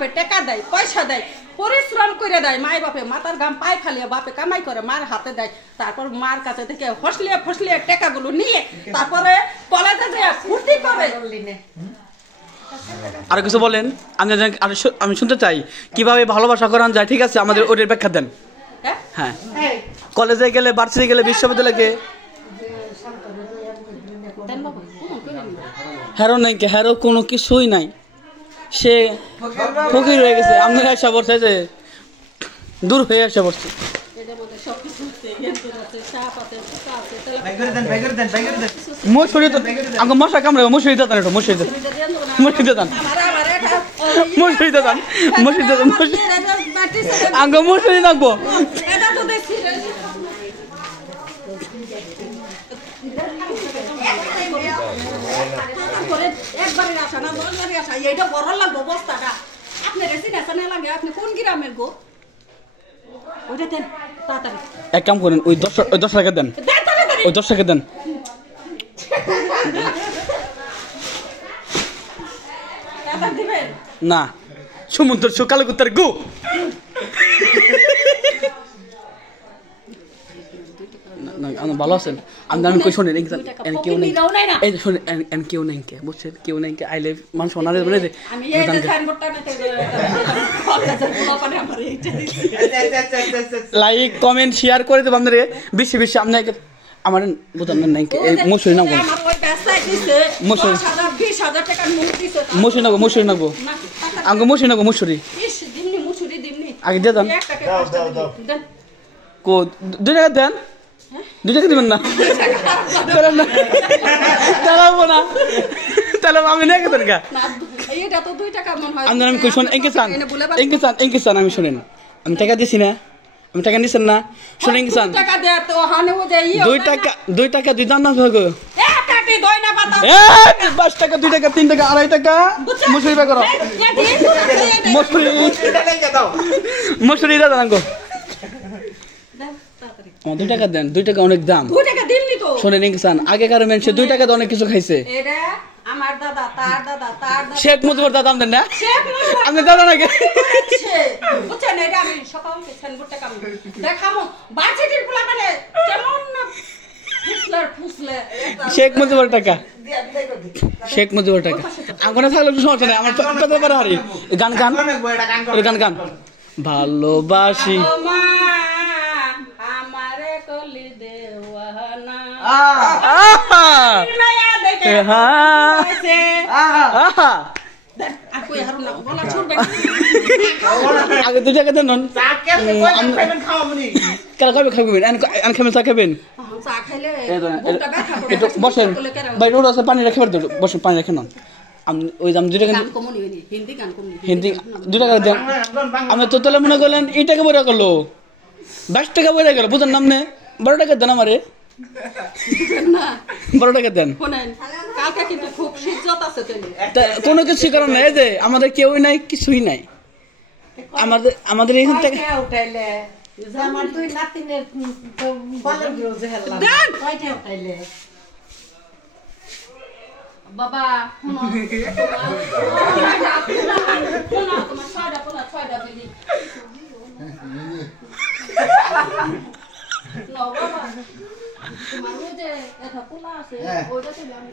বাপে টাকা দেয় পয়সা দেয় পরিশ্রম করে দেয় মাই বাপে মাথার ঘাম পায়ে ফালিয়ে বাপে কামাই করে মার হাতে দেয় তারপর মার কাছে থেকে ফসলিয়ে টাকাগুলো নিয়ে তারপরে কলেজে যায় ফুর্তি করে আর কিছু বলেন আমি শুনতে চাই কিভাবে ভালোবাসা করান যায় ঠিক আছে আমাদের ওর ব্যাখ্যা দেন হ্যাঁ কলেজে গেলে ভার্সিটি গেলে বিশ্ববিদ্যালয়ে হ্যারো নাই কে হ্যারো কোনো কিছুই নাই সে ফকির হয়ে গেছে আপনার আসা বলছে যে দূর হয়ে আসা বলছে মশুরি তো আমাকে মশা কামড়ে মশুরি দাঁতান একটু মশুরি দাঁতান আমাকে মশুরি রাখবো এক কাম করেন ওই 10 টাকা দেন ওই 10 টাকা দেন না সমুদ্র সকালে কুত্তার গো ভালো আছেন আমি কই শোনেন কেউ নেই এই শোনেন কেউ নেই কে বুঝছেন কেউ নেই কে আইলে মানুষ ওনারে বলে যে লাইক কমেন্ট শেয়ার করে দেব আপনারে বেশি বেশি আপনাকে আমার বুঝান নাই মশুরি নাও মশুরি নাও আমাকে মশুরি আগে দিয়ে দেন কো 2 টাকা দেন 2 টাকা দিবেন না দাঁড়াবো না তাহলে আমি নেই দেন গা আমি কই শোন এঁকে চান আমি শোনেন আমি টাকা দিছি না আমি টাকা নিছেন না শুনেন কি চান 2 টাকা 2 দাম না ভাগো 5 টাকা 2 টাকা 3 টাকা 2.5 টাকা মশুরি বে করো মশুরি দাও দাও 2 টাকা দেন 2 টাকা অনেক দাম 2 টাকা দিমনি তো শুনেন কি চান আগেকার মানুষ 2 টাকা দিয়ে অনেক কিছু খাইছে এটা আমার দাদা তার দাদা শেখ মুজিবুর দাদা দেন না আপনি দাদা নাকি বুঝছেন এটা আমি সকাল থেকে সেনবুর টাকা দেখামো বাচ্চাটির পোলা মানে কেমন না ফুসলে শেখ মুজিবুর টাকা আমার থাকলে একটু সমস্যা নেই আমার পেতে পারে হারি গান ভালোবাসি আমারে কলি দেওয়ানা আগে 2 টাকা দেন খাবেন চা খাবেন বসেন বাইরে আছে পানি রাখে বসেন পানি রাখেন ওই দাম 2 টাকা হিন্দি 2 টাকা দেন আমি তো তাহলে মনে করলেন এই টাকা বইরা করলো 22 টাকা বইরা গেল বুঝেন নাম নে 12 টাকা দেন আমারে 12 টাকা দেন কোনো কিছু কারণ নেই যে আমাদের কেউই নাই কিছুই নাই আমাদের এখান থেকে আমার 2 নাতিনের বলের বিরোধে হেলা কয়টা উঠাইলে বাবা ছয়টা দিদি No, বাবা তোমার ওই যে এটা পোলা আছে ওইটা ছিল আমি